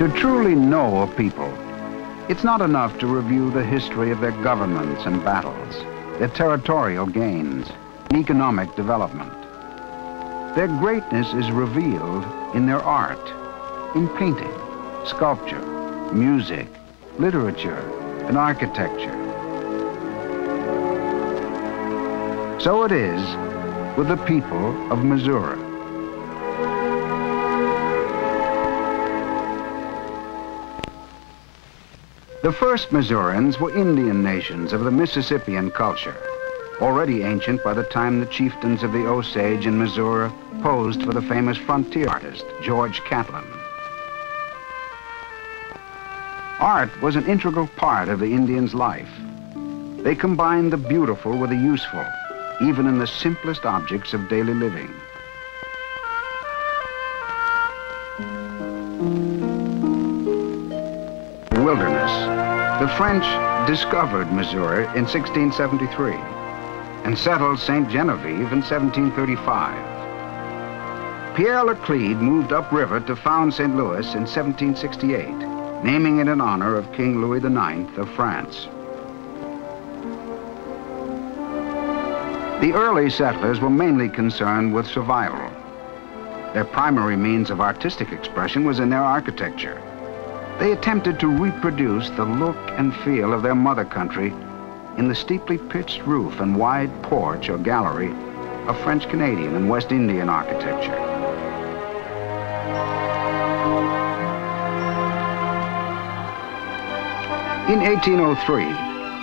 To truly know a people, it's not enough to review the history of their governments and battles, their territorial gains, and economic development. Their greatness is revealed in their art, in painting, sculpture, music, literature, and architecture. So it is with the people of Missouri. The first Missourians were Indian nations of the Mississippian culture, already ancient by the time the chieftains of the Osage in Missouri posed for the famous frontier artist, George Catlin. Art was an integral part of the Indians' life. They combined the beautiful with the useful, even in the simplest objects of daily living. Wilderness. The French discovered Missouri in 1673 and settled St. Genevieve in 1735. Pierre Laclede moved upriver to found St. Louis in 1768, naming it in honor of King Louis IX of France. The early settlers were mainly concerned with survival. Their primary means of artistic expression was in their architecture. They attempted to reproduce the look and feel of their mother country in the steeply pitched roof and wide porch or gallery of French Canadian and West Indian architecture. In 1803,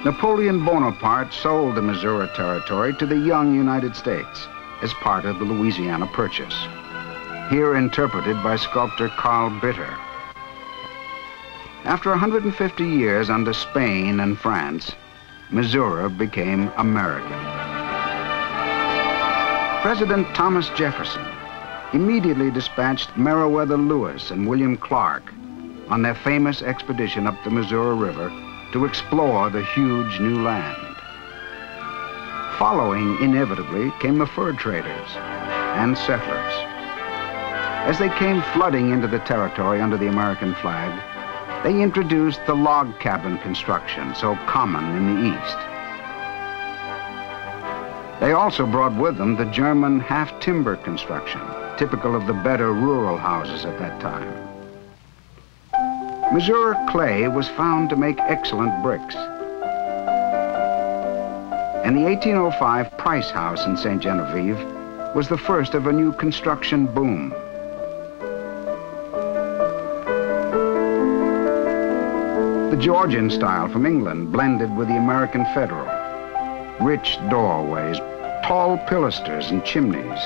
Napoleon Bonaparte sold the Missouri Territory to the young United States as part of the Louisiana Purchase, here interpreted by sculptor Carl Bitter. After 150 years under Spain and France, Missouri became American. President Thomas Jefferson immediately dispatched Meriwether Lewis and William Clark on their famous expedition up the Missouri River to explore the huge new land. Following inevitably came the fur traders and settlers. As they came flooding into the territory under the American flag, they introduced the log cabin construction so common in the East. They also brought with them the German half-timber construction, typical of the better rural houses at that time. Missouri clay was found to make excellent bricks. And the 1805 Price House in St. Genevieve was the first of a new construction boom. The Georgian style from England blended with the American Federal. Rich doorways, tall pilasters and chimneys,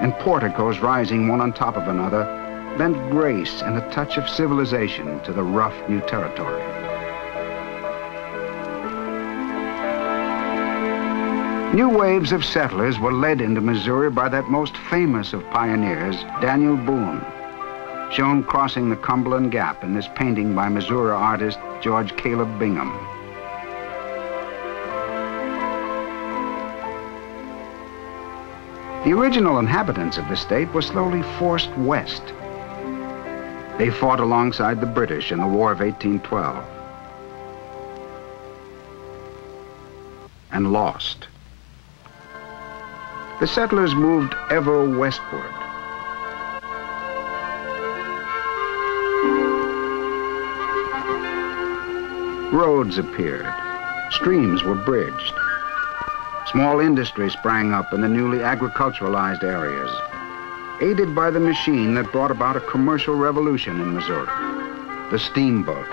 and porticos rising one on top of another lent grace and a touch of civilization to the rough new territory. New waves of settlers were led into Missouri by that most famous of pioneers, Daniel Boone, shown crossing the Cumberland Gap in this painting by Missouri artist George Caleb Bingham. The original inhabitants of the state were slowly forced west. They fought alongside the British in the War of 1812 and lost. The settlers moved ever westward. Roads appeared, streams were bridged. Small industry sprang up in the newly agriculturalized areas, aided by the machine that brought about a commercial revolution in Missouri, the steamboat.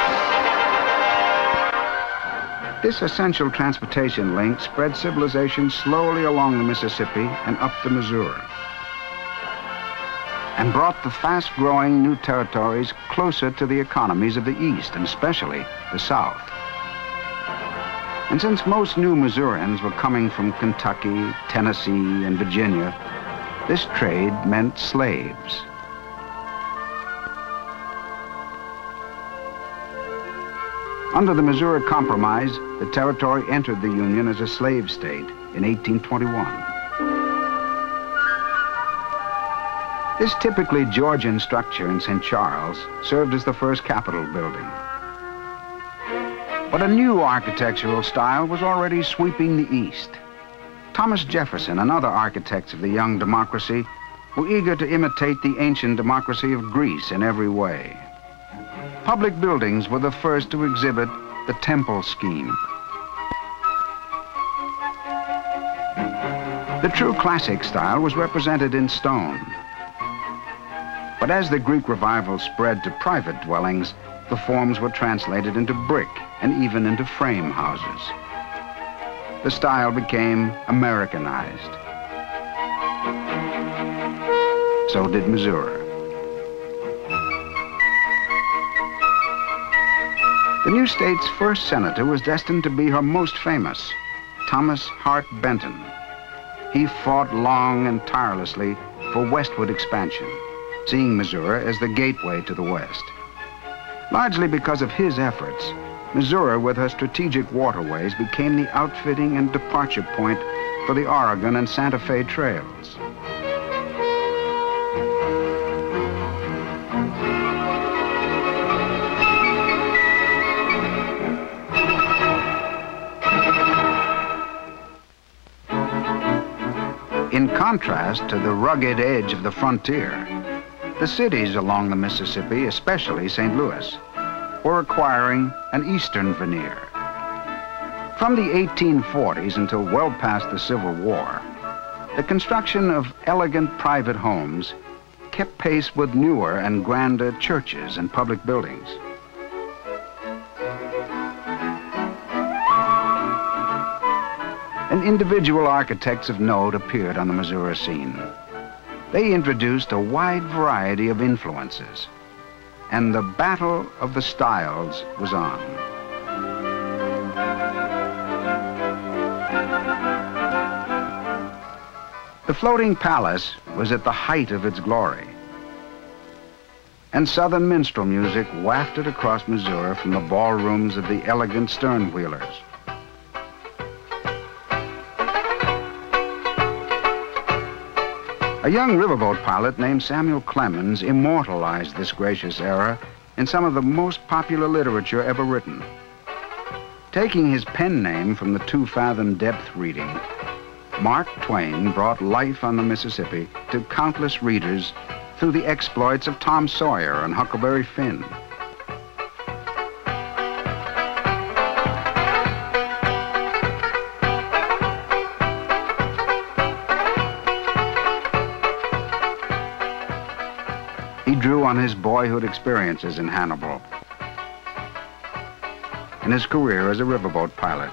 This essential transportation link spread civilization slowly along the Mississippi and up the Missouri, and brought the fast-growing new territories closer to the economies of the East, and especially the South. And since most new Missourians were coming from Kentucky, Tennessee, and Virginia, this trade meant slaves. Under the Missouri Compromise, the territory entered the Union as a slave state in 1821. This typically Georgian structure in St. Charles served as the first Capitol building. But a new architectural style was already sweeping the East. Thomas Jefferson and other architects of the young democracy were eager to imitate the ancient democracy of Greece in every way. Public buildings were the first to exhibit the temple scheme. The true classic style was represented in stone. But as the Greek revival spread to private dwellings, the forms were translated into brick and even into frame houses. The style became Americanized. So did Missouri. The new state's first senator was destined to be her most famous, Thomas Hart Benton. He fought long and tirelessly for westward expansion, seeing Missouri as the gateway to the West. Largely because of his efforts, Missouri, with her strategic waterways, became the outfitting and departure point for the Oregon and Santa Fe trails. In contrast to the rugged edge of the frontier, the cities along the Mississippi, especially St. Louis, were acquiring an eastern veneer. From the 1840s until well past the Civil War, the construction of elegant private homes kept pace with newer and grander churches and public buildings. And individual architects of note appeared on the Missouri scene. They introduced a wide variety of influences, and the battle of the styles was on. The floating palace was at the height of its glory, and Southern minstrel music wafted across Missouri from the ballrooms of the elegant sternwheelers. A young riverboat pilot named Samuel Clemens immortalized this gracious era in some of the most popular literature ever written. Taking his pen name from the 2-fathom depth reading, Mark Twain brought life on the Mississippi to countless readers through the exploits of Tom Sawyer and Huckleberry Finn. He drew on his boyhood experiences in Hannibal and his career as a riverboat pilot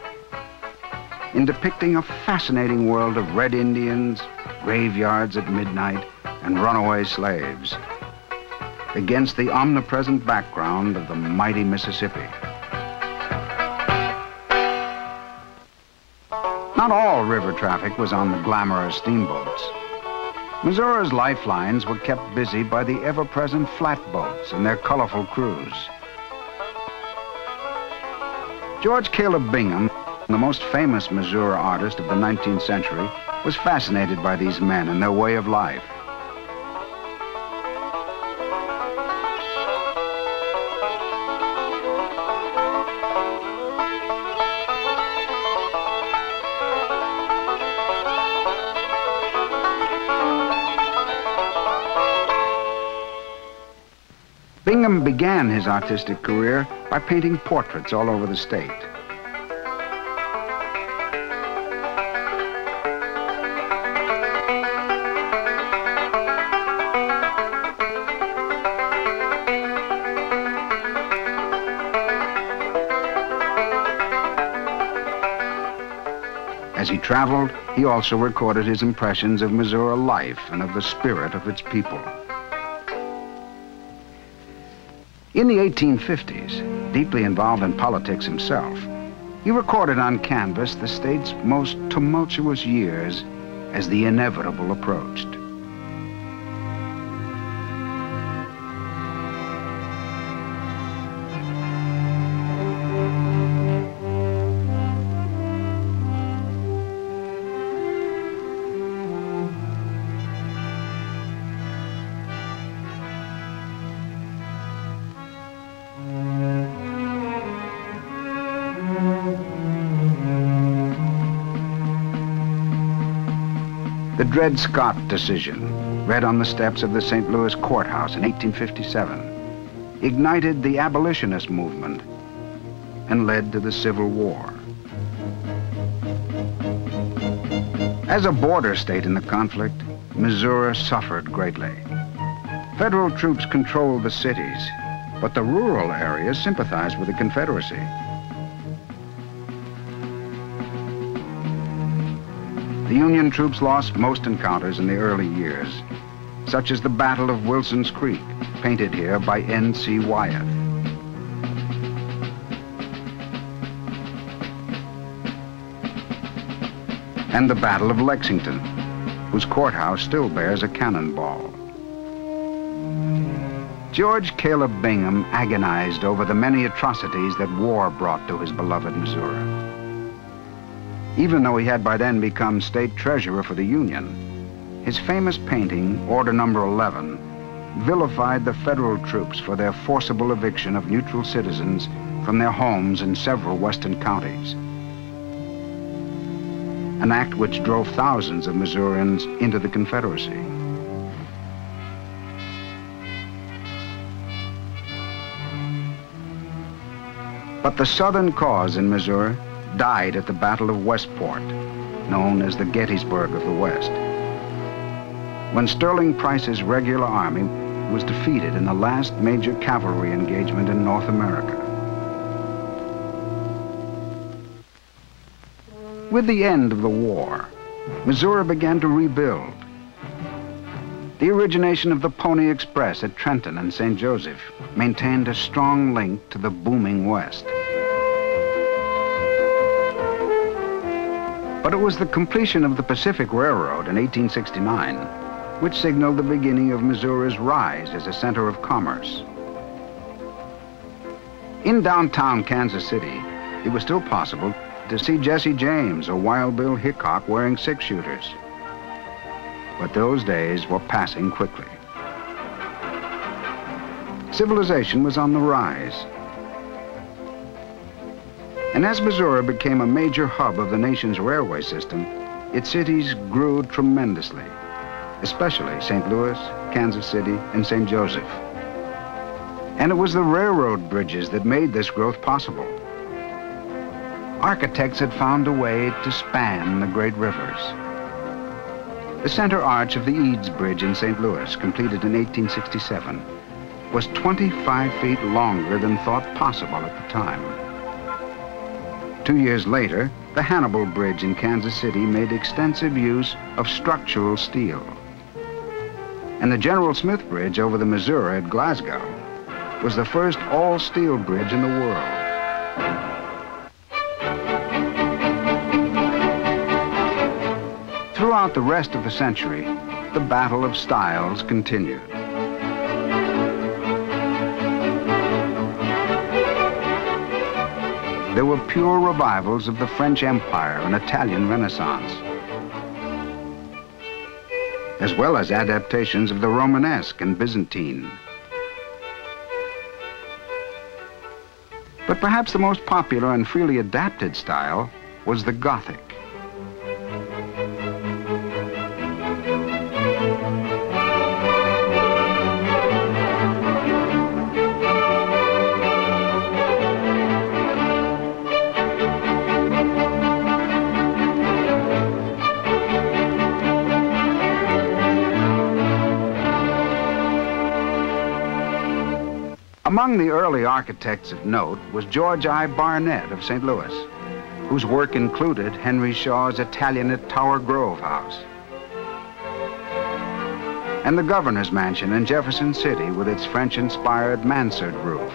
in depicting a fascinating world of red Indians, graveyards at midnight, and runaway slaves against the omnipresent background of the mighty Mississippi. Not all river traffic was on the glamorous steamboats. Missouri's lifelines were kept busy by the ever-present flatboats and their colorful crews. George Caleb Bingham, the most famous Missouri artist of the 19th century, was fascinated by these men and their way of life. Bingham began his artistic career by painting portraits all over the state. As he traveled, he also recorded his impressions of Missouri life and of the spirit of its people. In the 1850s, deeply involved in politics himself, he recorded on canvas the state's most tumultuous years as the inevitable approached. The Dred Scott decision, read on the steps of the St. Louis courthouse in 1857, ignited the abolitionist movement and led to the Civil War. As a border state in the conflict, Missouri suffered greatly. Federal troops controlled the cities, but the rural areas sympathized with the Confederacy. The Union troops lost most encounters in the early years, such as the Battle of Wilson's Creek, painted here by N.C. Wyeth. And the Battle of Lexington, whose courthouse still bears a cannonball. George Caleb Bingham agonized over the many atrocities that war brought to his beloved Missouri. Even though he had by then become state treasurer for the Union, his famous painting, Order Number 11, vilified the federal troops for their forcible eviction of neutral citizens from their homes in several western counties. An act which drove thousands of Missourians into the Confederacy. But the Southern cause in Missouri died at the Battle of Westport, known as the Gettysburg of the West, when Sterling Price's regular army was defeated in the last major cavalry engagement in North America. With the end of the war, Missouri began to rebuild. The origination of the Pony Express at Trenton and St. Joseph maintained a strong link to the booming West. But it was the completion of the Pacific Railroad in 1869 which signaled the beginning of Missouri's rise as a center of commerce. In downtown Kansas City, it was still possible to see Jesse James or Wild Bill Hickok wearing six-shooters. But those days were passing quickly. Civilization was on the rise. And as Missouri became a major hub of the nation's railway system, its cities grew tremendously, especially St. Louis, Kansas City, and St. Joseph. And it was the railroad bridges that made this growth possible. Architects had found a way to span the great rivers. The center arch of the Eads Bridge in St. Louis, completed in 1867, was 25 feet longer than thought possible at the time. 2 years later, the Hannibal Bridge in Kansas City made extensive use of structural steel. And the General Smith Bridge over the Missouri at Glasgow was the first all-steel bridge in the world. Throughout the rest of the century, the battle of styles continued. There were pure revivals of the French Empire and Italian Renaissance, as well as adaptations of the Romanesque and Byzantine. But perhaps the most popular and freely adapted style was the Gothic. Among the early architects of note was George I. Barnett of St. Louis, whose work included Henry Shaw's Italian at Tower Grove House, and the Governor's Mansion in Jefferson City with its French-inspired mansard roof.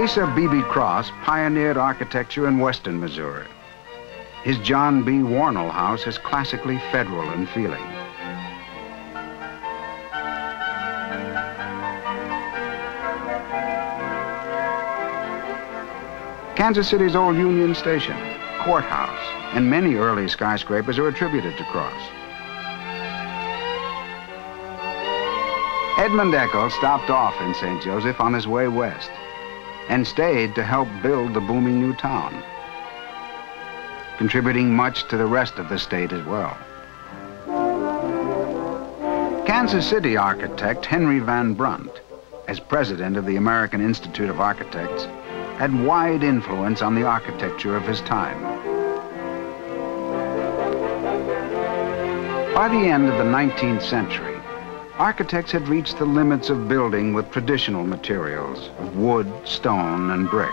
Asa B.B. Cross pioneered architecture in western Missouri. His John B. Warnell House is classically federal in feeling. Kansas City's old Union Station, courthouse, and many early skyscrapers are attributed to Cross. Edmund Eccles stopped off in St. Joseph on his way west and stayed to help build the booming new town. contributing much to the rest of the state as well. Kansas City architect Henry Van Brunt, as president of the American Institute of Architects, had wide influence on the architecture of his time. By the end of the 19th century, architects had reached the limits of building with traditional materials of wood, stone, and brick.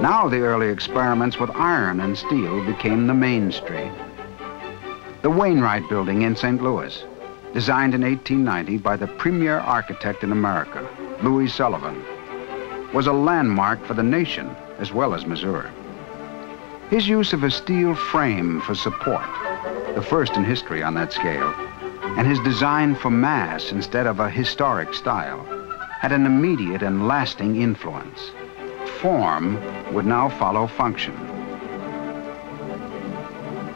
Now the early experiments with iron and steel became the mainstream. The Wainwright Building in St. Louis, designed in 1890 by the premier architect in America, Louis Sullivan, was a landmark for the nation as well as Missouri. His use of a steel frame for support, the first in history on that scale, and his design for mass instead of a historic style, had an immediate and lasting influence. Form would now follow function.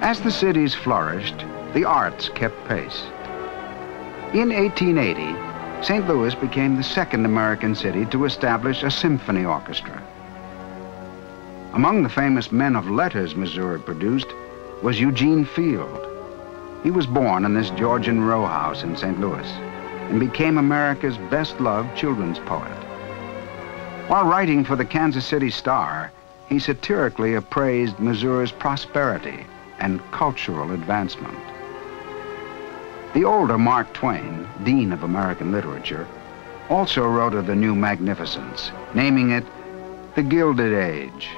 As the cities flourished, the arts kept pace. In 1880, St. Louis became the second American city to establish a symphony orchestra. Among the famous men of letters Missouri produced was Eugene Field. He was born in this Georgian row house in St. Louis and became America's best-loved children's poet. While writing for the Kansas City Star, he satirically appraised Missouri's prosperity and cultural advancement. The older Mark Twain, Dean of American Literature, also wrote of the new magnificence, naming it the Gilded Age.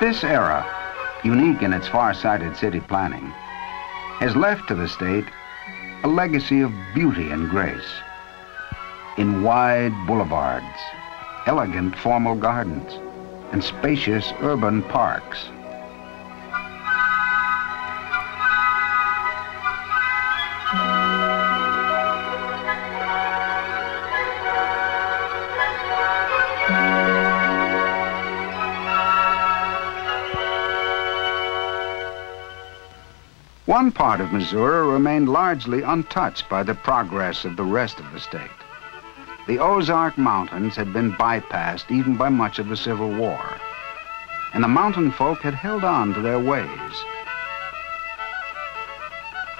This era, unique in its far-sighted city planning, has left to the state a legacy of beauty and grace. In wide boulevards, elegant formal gardens, and spacious urban parks. One part of Missouri remained largely untouched by the progress of the rest of the state. The Ozark Mountains had been bypassed even by much of the Civil War, and the mountain folk had held on to their ways.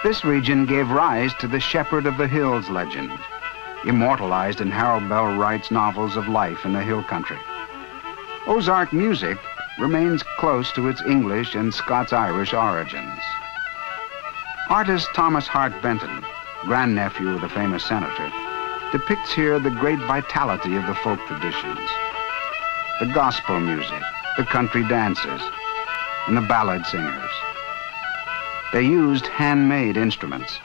This region gave rise to the Shepherd of the Hills legend, immortalized in Harold Bell Wright's novels of life in the hill country. Ozark music remains close to its English and Scots-Irish origins. Artist Thomas Hart Benton, grandnephew of the famous senator, depicts here the great vitality of the folk traditions, the gospel music, the country dances, and the ballad singers. They used handmade instruments,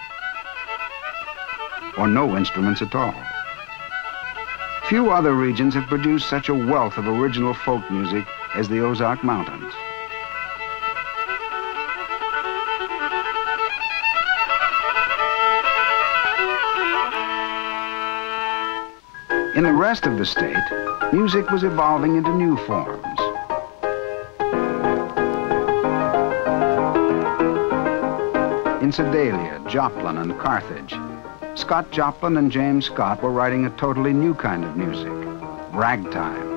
or no instruments at all. Few other regions have produced such a wealth of original folk music as the Ozark Mountains. In the rest of the state, music was evolving into new forms. In Sedalia, Joplin, and Carthage, Scott Joplin and James Scott were writing a totally new kind of music, ragtime.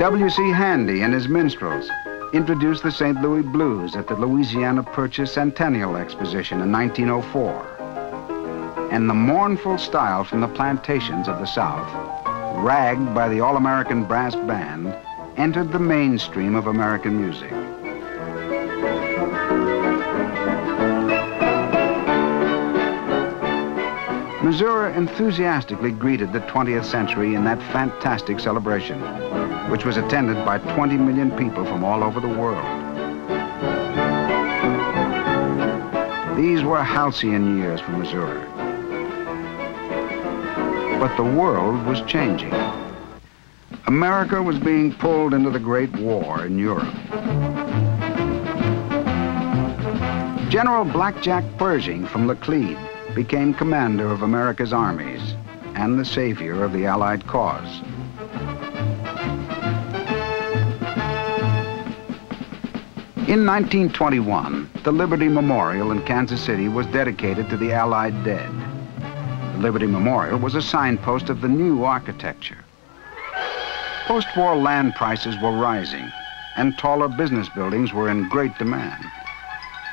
W.C. Handy and his minstrels introduced the St. Louis Blues at the Louisiana Purchase Centennial Exposition in 1904. And the mournful style from the plantations of the South, ragged by the All-American Brass Band, entered the mainstream of American music. Missouri enthusiastically greeted the 20th century in that fantastic celebration, which was attended by 20 million people from all over the world. These were halcyon years for Missouri. But the world was changing. America was being pulled into the Great War in Europe. General Blackjack Pershing from Laclede became commander of America's armies and the savior of the Allied cause. In 1921, the Liberty Memorial in Kansas City was dedicated to the Allied dead. The Liberty Memorial was a signpost of the new architecture. Post-war land prices were rising, and taller business buildings were in great demand.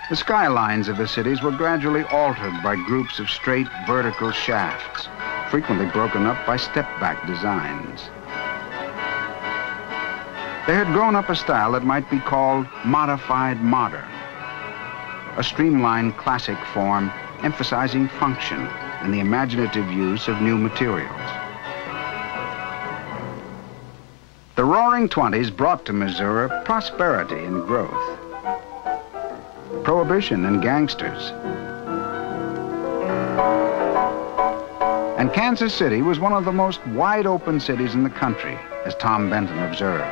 The skylines of the cities were gradually altered by groups of straight vertical shafts, frequently broken up by step-back designs. They had grown up a style that might be called modified modern, a streamlined classic form emphasizing function and the imaginative use of new materials. The Roaring Twenties brought to Missouri prosperity and growth, prohibition and gangsters. And Kansas City was one of the most wide-open cities in the country, as Tom Benton observed.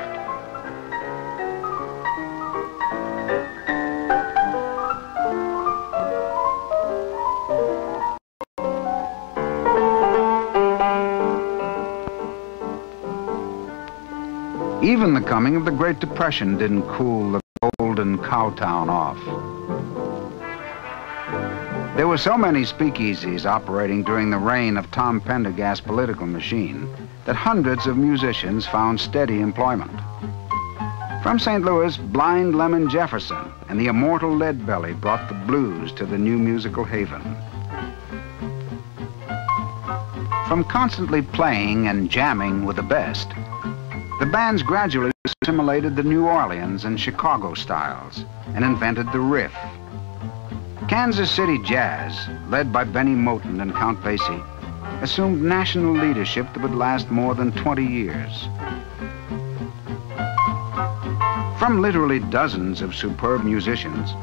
Even the coming of the Great Depression didn't cool the golden cow town off. There were so many speakeasies operating during the reign of Tom Pendergast's political machine that hundreds of musicians found steady employment. From St. Louis, Blind Lemon Jefferson and the immortal Leadbelly brought the blues to the new musical haven. From constantly playing and jamming with the best, the bands gradually assimilated the New Orleans and Chicago styles and invented the riff. Kansas City jazz, led by Benny Moten and Count Basie, assumed national leadership that would last more than 20 years. From literally dozens of superb musicians,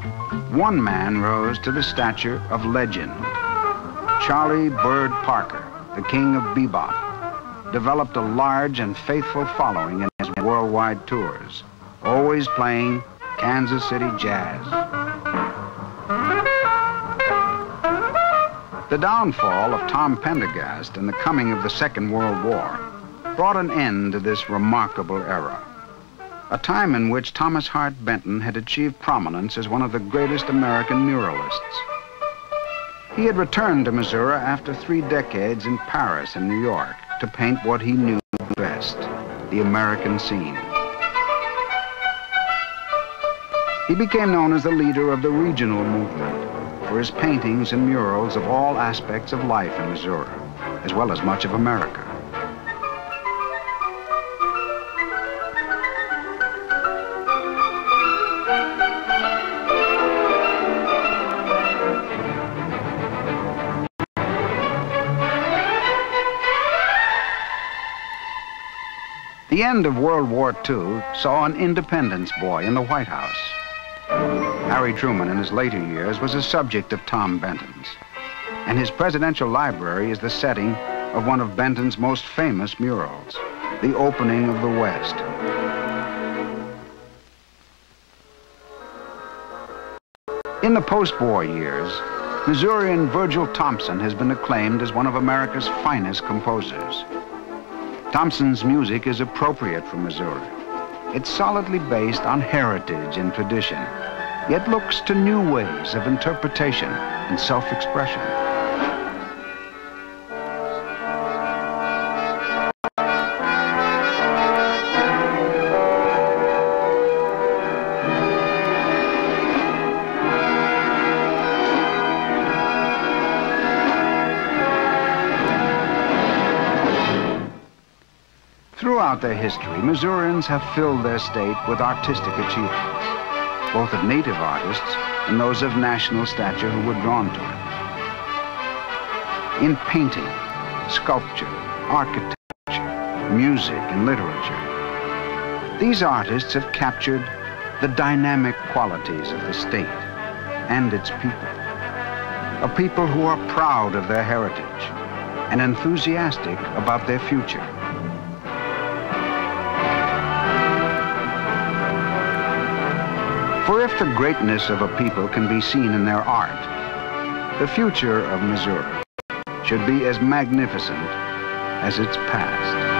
one man rose to the stature of legend. Charlie Bird Parker, the king of bebop, developed a large and faithful following in his worldwide tours, always playing Kansas City jazz. The downfall of Tom Pendergast and the coming of the Second World War brought an end to this remarkable era, a time in which Thomas Hart Benton had achieved prominence as one of the greatest American muralists. He had returned to Missouri after 3 decades in Paris and New York to paint what he knew best, the American scene. He became known as the leader of the regional movement for his paintings and murals of all aspects of life in Missouri, as well as much of America. The end of World War II saw an independence boy in the White House. Harry Truman in his later years was a subject of Tom Benton's, and his presidential library is the setting of one of Benton's most famous murals, The Opening of the West. In the post-war years, Missourian Virgil Thompson has been acclaimed as one of America's finest composers. Thompson's music is appropriate for Missouri. It's solidly based on heritage and tradition, yet looks to new ways of interpretation and self-expression. Throughout their history, Missourians have filled their state with artistic achievements, both of native artists and those of national stature who were drawn to it. In painting, sculpture, architecture, music, and literature, these artists have captured the dynamic qualities of the state and its people. a people who are proud of their heritage and enthusiastic about their future. For if the greatness of a people can be seen in their art, the future of Missouri should be as magnificent as its past.